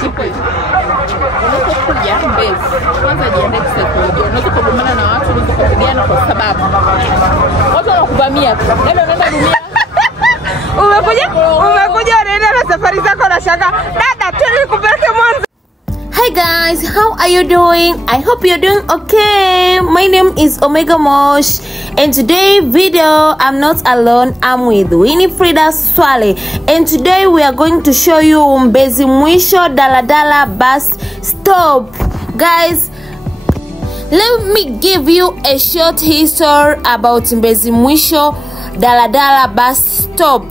Tipo hivi. Unapokuja Mbezi, kwanza jiandae kisaikolojia. Unaweza kugombana na watu, unaweza kupigana kwa sababu watu wanakuvamia. Nenda dunia. Umekuja unaenda na safari zako na shaka. Dada, twende kupeleke Mwanza. Hi guys, how are you doing? I hope you're doing okay. My name is Omega Mosh, and today video I'm not alone. I'm with Winifrida Swale, and today we are going to show you Mbezi Mwisho Daladala bus stop. Guys, let me give you a short history about Mbezi Mwisho Daladala bus stop.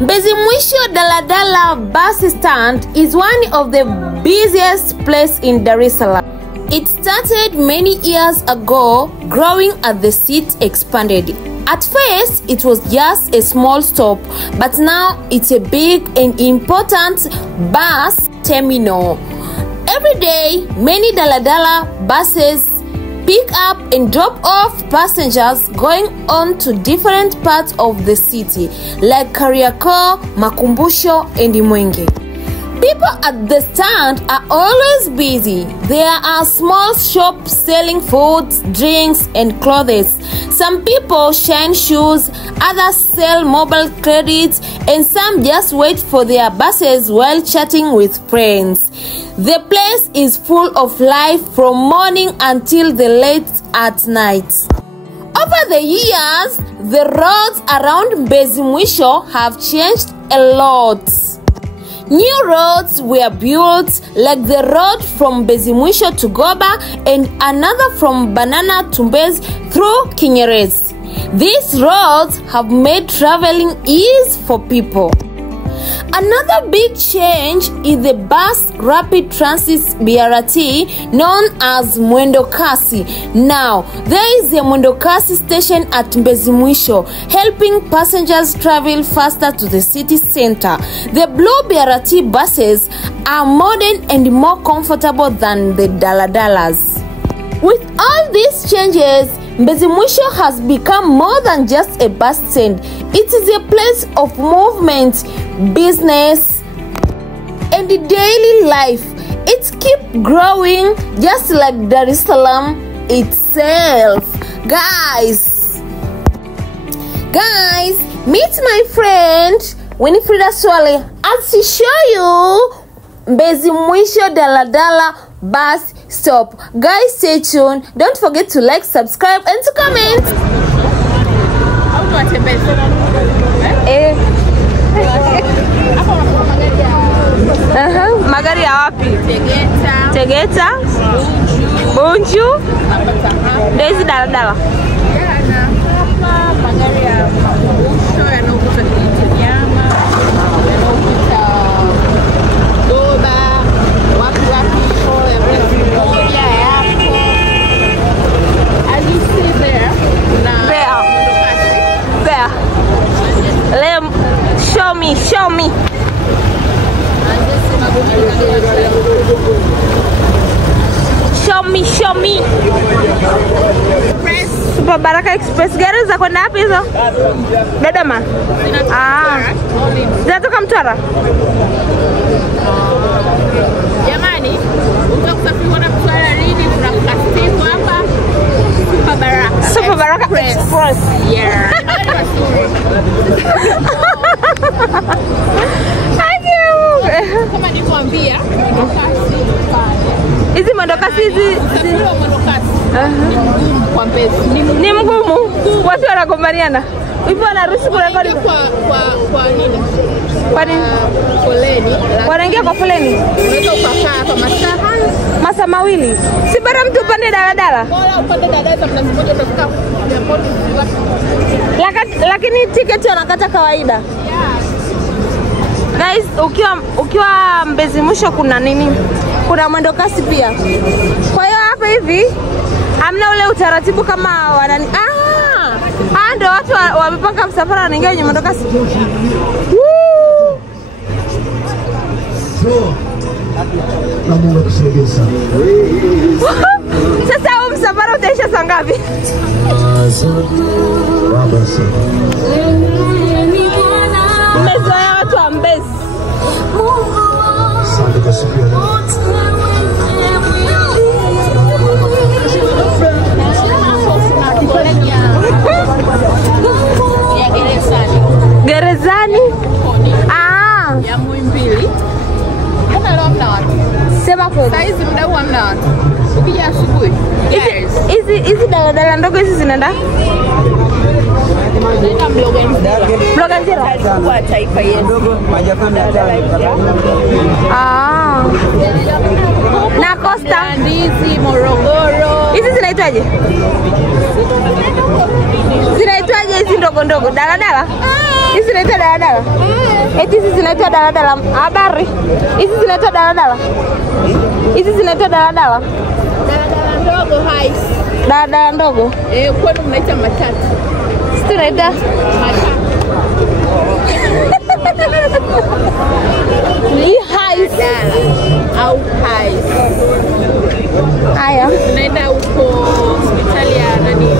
Mbezi Mwisho Daladala bus stand is one of the busiest places in Dar es Salaam. It started many years ago, growing as the city expanded. At first, it was just a small stop, but now it's a big and important bus terminal. Every day, many Daladala buses pick up and drop off passengers going on to different parts of the city, like Kariakoo, Makumbusho, and Mwenge. People at the stand are always busy. There are small shops selling food, drinks, and clothes. Some people shine shoes, others sell mobile credits, and some just wait for their buses while chatting with friends. The place is full of life from morning until the late at night. Over the years, the roads around Mbezi Mwisho have changed a lot. New roads were built, like the road from Mbezi Mwisho to Goba and another from Banana to Mbezi through Kinyerezi. These roads have made traveling easy for people. Another big change is the bus rapid transit BRT known as Mwendo Kasi. Now, there is a Mwendo Kasi station at Mbezi Mwisho, helping passengers travel faster to the city center. The blue BRT buses are modern and more comfortable than the Daladalas. With all these changes, Mbezi Mwisho has become more than just a bus stand. It is a place of movement, business, and daily life. It keeps growing just like Dar es Salaam itself. Guys, meet my friend Winifrida Swale as she show you Mbezi Mwisho Daladala bus stop. Guys, stay tuned. Don't forget to like, subscribe, and to comment. Magari ya wapi? Tegeta, Bunju, Daisy Daladala. Magari ya Mwisho yanayokuta Kijama, yanayokuta Goba, wapi as you see there. Show me. Show me. Super Baraka Express. Gari za kwenda wapi hizo? Dodoma. Zinatoka Mtwara. Jamani, utakusafiri na Mtwara lini? Kuna kasifu hapa. Super Baraka Express. Yeah. Kama nilivyoambia, hizi mwendokasi hizi kwa Mbezi ni mgumu. Watu wanagombaniana. Hivyo wanaruhusu kurekodi kwa nini? Kwa nini? Foleni. Wanaingia kwa foleni. Unaweza ukakaa hapa masaa mawili. Si bora mtu upande daladala. Bora upande daladala mnazi moja utafika airport. Lakini tiketi wanakata kawaida. Guys, ukiwa Mbezi Mwisho kuna nini? Kuna mwendo kasi pia. Kwa hiyo hapa hivi hamna ule utaratibu kama wanani. Ndio watu wamepanga msafara wanaingia kwenye mwendo kasi. Sasa huu msafara utaisha saa ngapi? Mmezoea watu wa Mbezi. Hamna kweli. Sasa hizi muda huu hamna watu. Ukija asubuhi. Yes. Hizi daladala ndogo hizi zinaenda? Nenda Mloganzira. Kwa taifa yetu. Ah. Na Costa Ndizi, Morogoro. hizi zinaitwaje? Zinaitwaje hizi ndogo ndogo? Daladala? Hizi zinaitwa daladala? Eti hizi zinaitwa daladala. Habari. Hizi zinaitwa daladala? Hizi zinaitwa daladala? Daladala ndogo hai. Daladala ndogo? Kwani mnaita matatu? Sisi tunaita Matatu. ni hais Au hai. haya Tunaenda huko hospitali ya nani?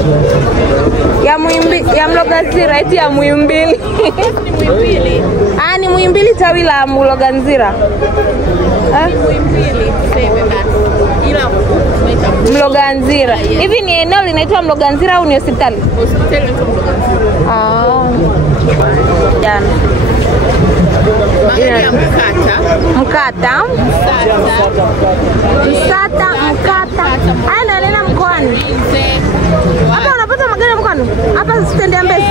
ya Muhimbili, ya Mloganzira, eti ya Muhimbili. Ni Muhimbili. Ni Muhimbili tawi la Mloganzira. Muhimbili tuseme basi. Ila tunaita Mloganzira. Hivi ni eneo linaitwa Mloganzira au ni hospitali? hospitali inaitwa Mloganzira. Jana. Magari ya Mkata. Msata, Mkata. Haya ndio yanaenda mkoani. Hapa unapata magari ya mkoani? Hapa stendi ya Mbezi.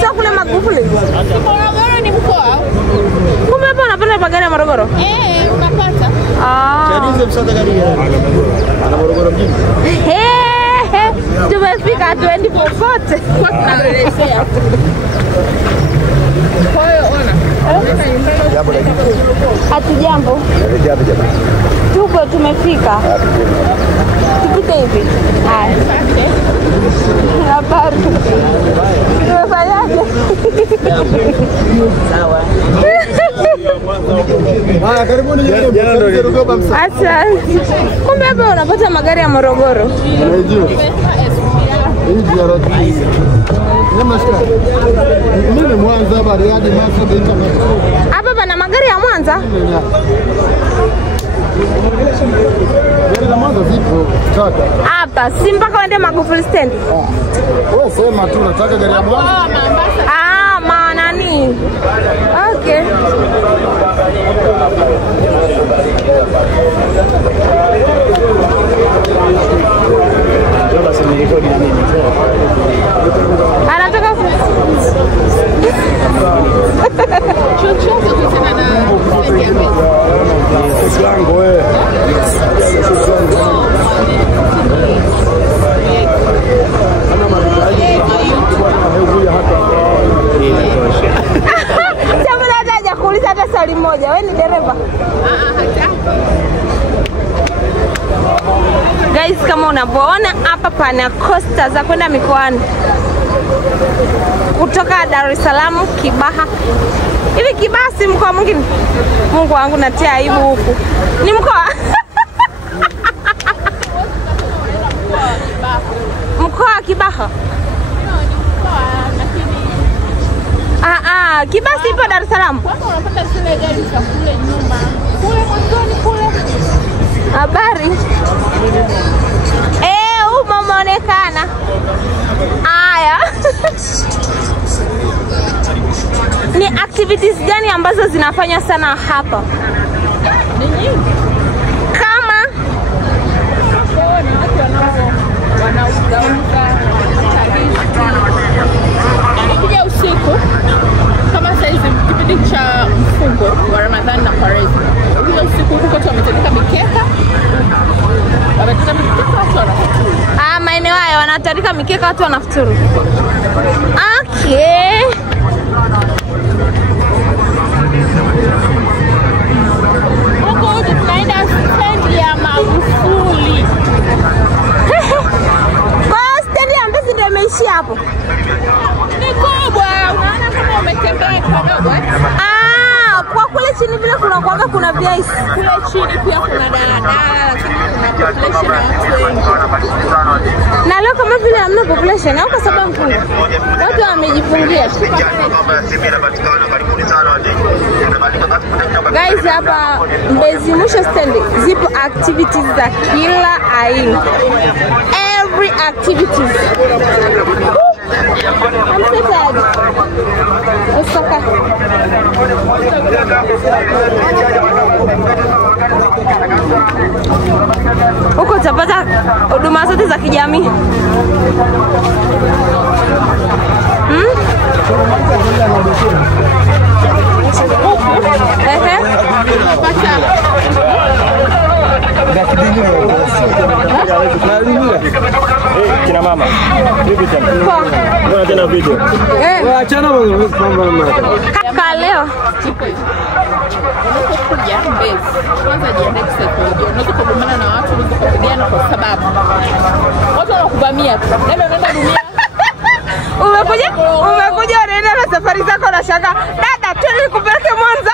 Sio kule Magufuli. Morogoro ni mkoa. Kumbe hapa unapata magari ya Morogoro? Unapata. Karibu Msata gari ana Morogoro mjini. Tumefika 24 kote. Kwa tunaelezea. Kwa hiyo ona. Hatujambo. Tuko tumefika. Tupite hivi. Haya. Habari. Tumefanyaje? Sawa. Haya, karibuni nyinyi. Asante. Kumbe hapa unapata magari ya Morogoro. Unajua. Hii JRT. Namaskar. Mimi Mwanza, Bariadi, Masaba, International. Hapa pana magari ya Mwanza? Gari la Mwanza zipo, taka. Hapa si mpaka uende Magufuli stand. Wewe sema tu unataka gari ya Mwanza. Nani? Okay. Anatoka Slango wewe. kuuliza hata swali moja. Wewe ni dereva? Guys, kama unavyoona hapa pana costa za kwenda mikoani. Kutoka Dar es Salaam, Kibaha. Hivi Kibaha si mkoa mwingine? Mungu wangu natia aibu huku. Ni mkoa? Mkoa wa Kibaha. Kibaha si ipo Dar es Salaam. Kwanza unapata zile gari za kule nyuma. Kule mwanzoni kule. Habari. Humo umeonekana. Haya. Ni activities gani ambazo zinafanywa sana hapa? Ni nyingi. Kama wanauza kuja usiku kama saizi kipindi cha mfungo wa Ramadhani na Kwaresma. Hiyo usiku huko tu wametandika mikeka. Wametandika mikeka watu wanafuturu. maeneo haya wanatandika mikeka watu wanafuturu. Okay. Huko tunaenda stendi ya Magufuli. Kwa stendi ya Mbezi ndio imeishia hapo. Ni kubwa, unaona kama umetembea kidogo kwa kule chini vile kuna vice. Kule chini pia kuna daladala, lakini kuna population ya watu wengi. Na leo kama vile hamna population au kwa sababu watu wamejifungia. Guys, hapa Mbezi Mwisho stand zipo activities za kila aina. Every activities. I'm so tired. Osaka. kupata huduma zote za kijamii. Kina mama. Mbona tena video? Achana mama. Kaka leo unapokuja Mbezi, kwanza jiandae kisaikolojia. Unaweza kugombana na watu, unaweza kupigana kwa sababu watu wanakuvamia tu. Nenda dunia. Umekuja unaenda na safari zako na shaka. Dada, twende kupeleke Mwanza.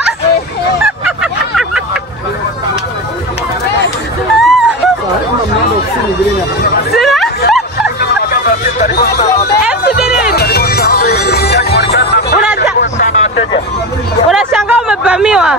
Unashangaa umevamiwa.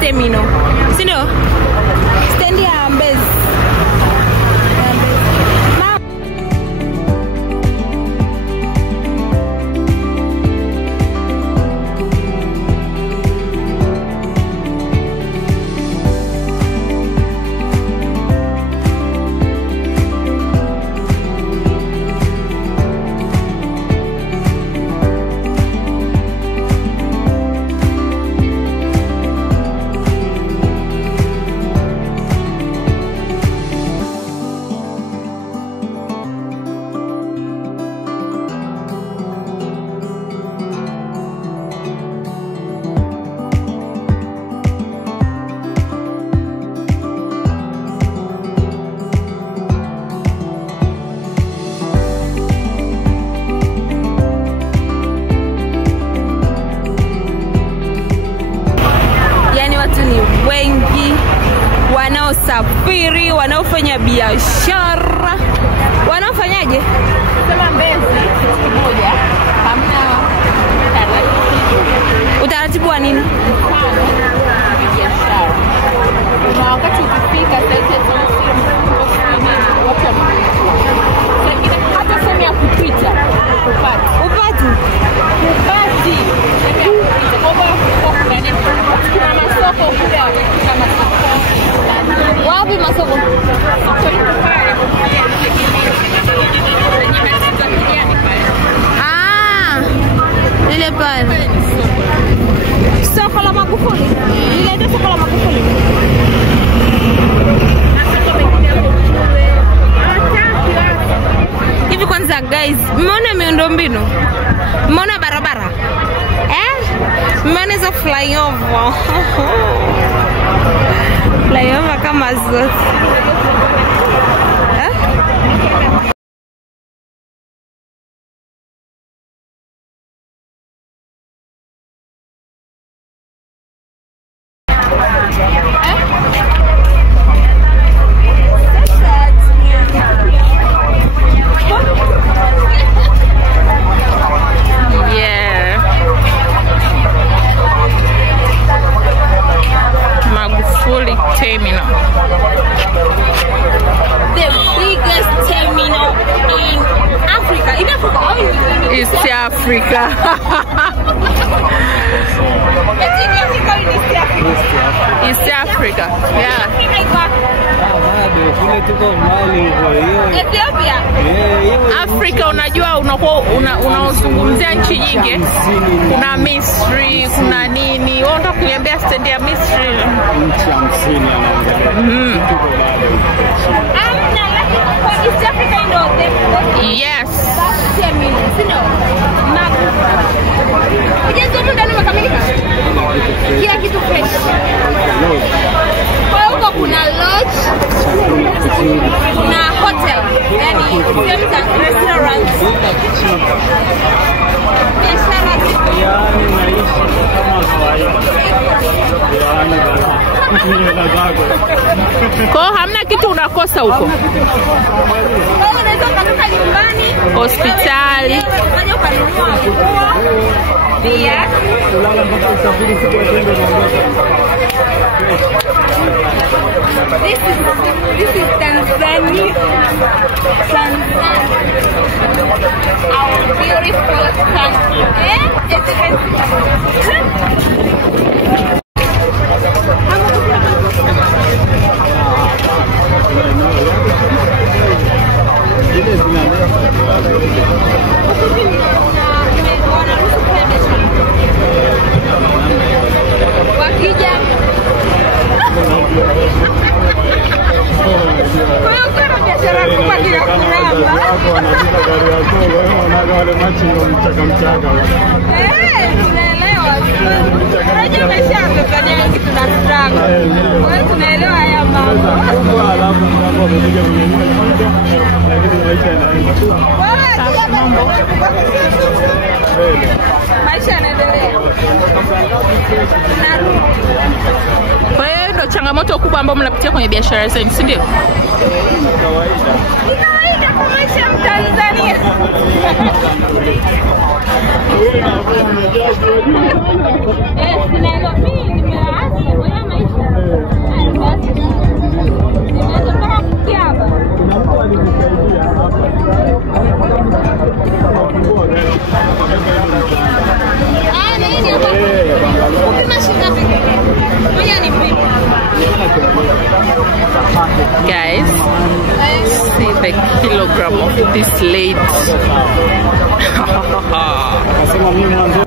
Terminal. Sino? Stand ya Mbezi. Wanaosafiri, wanaofanya biashara, wanaofanyaje? Sema Mbezi kitu moja, hamna utaratibu wa nini? Biashara. Kuna wakati ukifika sasa hata sehemu ya kupita upati kuna masoko kule kama wapi masoko? Lile pale. Soko la Magufuli. Lile ndio soko la Magufuli. Hivi kwanza guys, mmeona miundombinu? Mmeona barabara? Mmeona hizo flyover? Flyover kama zote. Magufuli Terminal. The biggest terminal in Africa. In Africa or in East Africa. East Africa. Yeah. Ethiopia. Afrika unajua unaozungumzia nchi nyingi. Kuna Misri, kuna nini? Wewe unataka kuniambia stand ya Misri? Nchi 50 East Africa ndio Yes. Kila kitu fresh. Kwa hiyo kuna lodge, kuna hotel, yani sehemu za restaurants. Biashara yani naishi kama kawaida. Kwa hamna kitu unakosa huko. wewe unaweza kutoka nyumbani, Hospitali. ukaja ukanunua nguo. Pia Ulala mpaka usafiri siku ya kwenda Mombasa. this is Tanzania. Our beautiful country. Wakija kwa hiyo kuna biashara kubwa kila kuramba. Tunaelewa. Unajua maisha ya Tanzania wengi tuna struggle. Kwa hiyo tunaelewa haya mambo. Maisha yanaendelea. Kwa hiyo ndio changamoto kubwa ambayo mnapitia kwenye biashara zenu, si ndio? Kawaida kwa maisha ya Mtanzania. Tunaelewa. Mimi nimeanza kwa maisha. Nimeanza kama kiaba. Guys, see the kilogram of this lady. Nasema mimi mwanzo